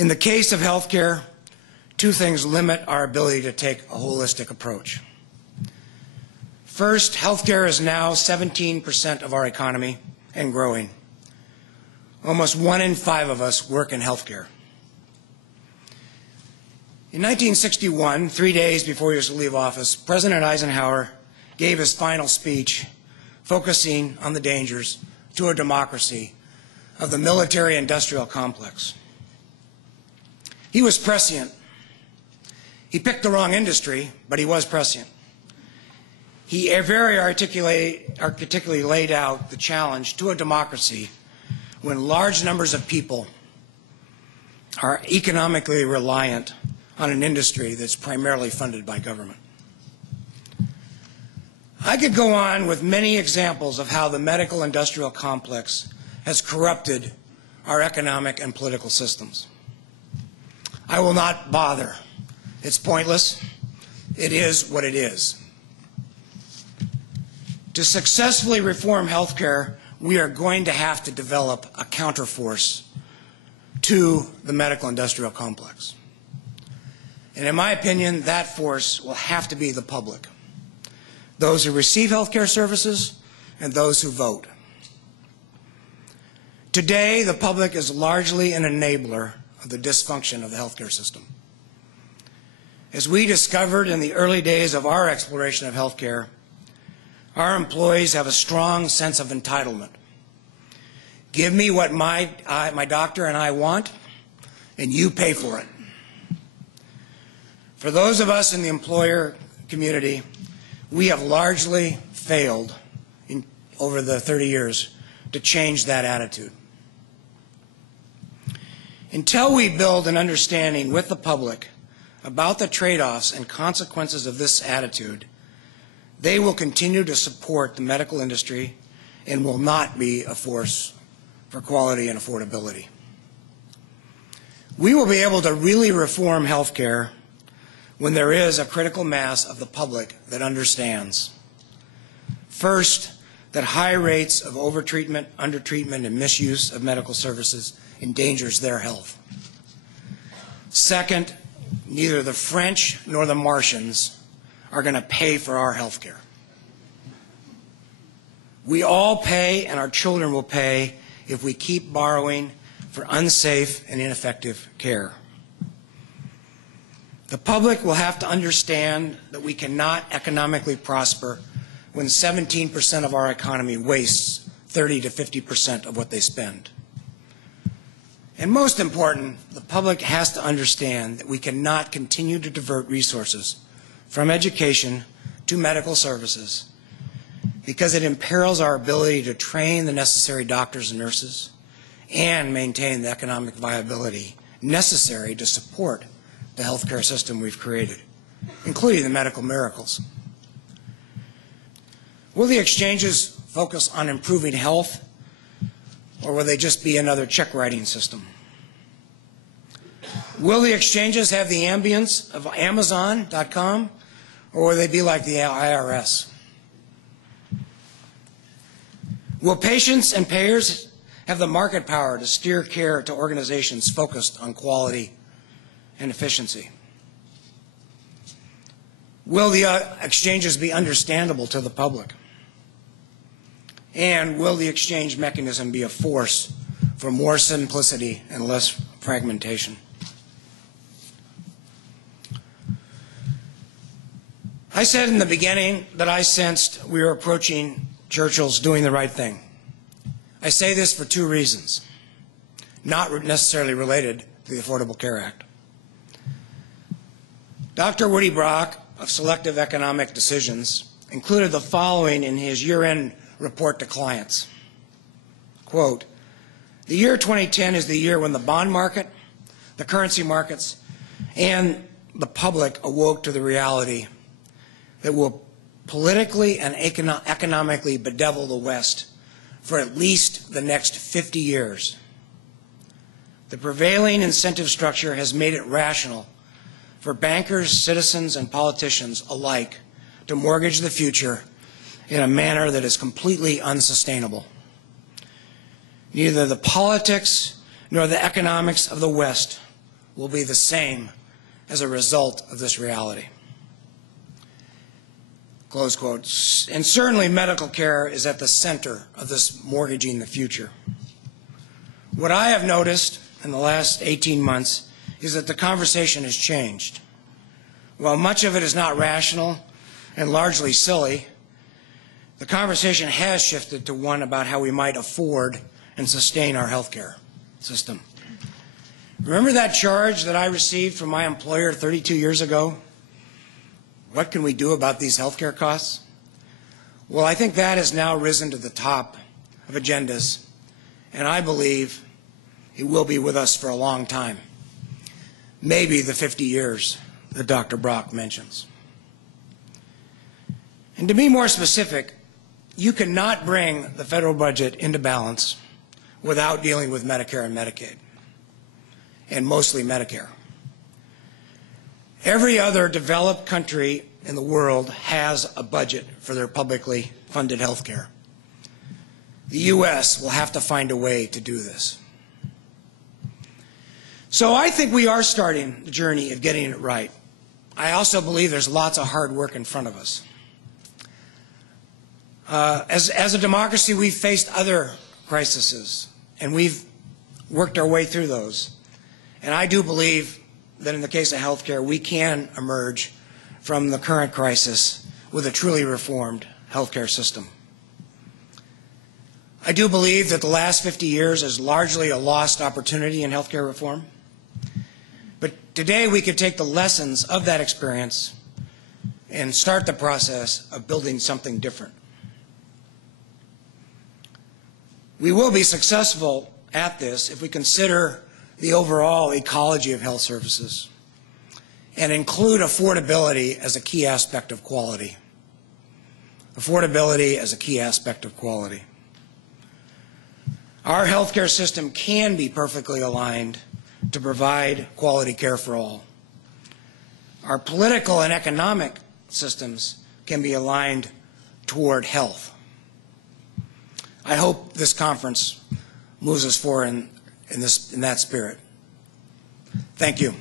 In the case of healthcare, two things limit our ability to take a holistic approach. First, healthcare is now 17% of our economy and growing. Almost 1 in 5 of us work in healthcare. In 1961, 3 days before he was to leave office, President Eisenhower gave his final speech focusing on the dangers to a democracy of the military-industrial complex. He was prescient. He picked the wrong industry, but he was prescient. He very articulately laid out the challenge to a democracy when large numbers of people are economically reliant on an industry that's primarily funded by government. I could go on with many examples of how the medical industrial complex has corrupted our economic and political systems. I will not bother. It's pointless. It is what it is. To successfully reform healthcare, we are going to have to develop a counterforce to the medical industrial complex. And in my opinion, that force will have to be the public, those who receive healthcare services and those who vote. Today, the public is largely an enabler of the dysfunction of the healthcare system. As we discovered in the early days of our exploration of healthcare, our employees have a strong sense of entitlement. Give me what my doctor and I want, and you pay for it. For those of us in the employer community, we have largely failed over the 30 years to change that attitude. Until we build an understanding with the public about the trade-offs and consequences of this attitude, they will continue to support the medical industry and will not be a force for quality and affordability. We will be able to really reform healthcare when there is a critical mass of the public that understands. First, that high rates of overtreatment, undertreatment, and misuse of medical services endangers their health. Second, neither the French nor the Martians are going to pay for our health care. We all pay, and our children will pay, if we keep borrowing for unsafe and ineffective care. The public will have to understand that we cannot economically prosper when 17% of our economy wastes 30 to 50% of what they spend. And most important, the public has to understand that we cannot continue to divert resources from education to medical services because it imperils our ability to train the necessary doctors and nurses and maintain the economic viability necessary to support the healthcare system we've created, including the medical miracles. Will the exchanges focus on improving health, or will they just be another check-writing system? Will the exchanges have the ambience of Amazon.com, or will they be like the IRS? Will patients and payers have the market power to steer care to organizations focused on quality and efficiency? Will the exchanges be understandable to the public? And will the exchange mechanism be a force for more simplicity and less fragmentation? I said in the beginning that I sensed we were approaching Churchill's doing the right thing. I say this for two reasons, not necessarily related to the Affordable Care Act. Dr. Woody Brock of Selective Economic Decisions included the following in his year-end report to clients. Quote, "The year 2010 is the year when the bond market, the currency markets, and the public awoke to the reality that will politically and economically bedevil the West for at least the next 50 years. The prevailing incentive structure has made it rational for bankers, citizens, and politicians alike to mortgage the future in a manner that is completely unsustainable. Neither the politics nor the economics of the West will be the same as a result of this reality. Close quotes. And certainly medical care is at the center of this mortgaging the future. What I have noticed in the last 18 months is that the conversation has changed. While much of it is not rational and largely silly, the conversation has shifted to one about how we might afford and sustain our healthcare system. Remember that charge that I received from my employer 32 years ago? What can we do about these healthcare costs? Well, I think that has now risen to the top of agendas, and I believe it will be with us for a long time, maybe the 50 years that Dr. Brock mentions. And to be more specific, you cannot bring the federal budget into balance without dealing with Medicare and Medicaid, and mostly Medicare. Every other developed country in the world has a budget for their publicly funded health care. The U.S. will have to find a way to do this. So I think we are starting the journey of getting it right. I also believe there's lots of hard work in front of us. As a democracy, we've faced other crises, and we've worked our way through those. And I do believe that in the case of healthcare, we can emerge from the current crisis with a truly reformed healthcare system. I do believe that the last 50 years is largely a lost opportunity in healthcare reform. But today we could take the lessons of that experience and start the process of building something different. We will be successful at this if we consider the overall ecology of health services and include affordability as a key aspect of quality. Affordability as a key aspect of quality. Our healthcare system can be perfectly aligned to provide quality care for all. Our political and economic systems can be aligned toward health. I hope this conference moves us forward in that spirit. Thank you.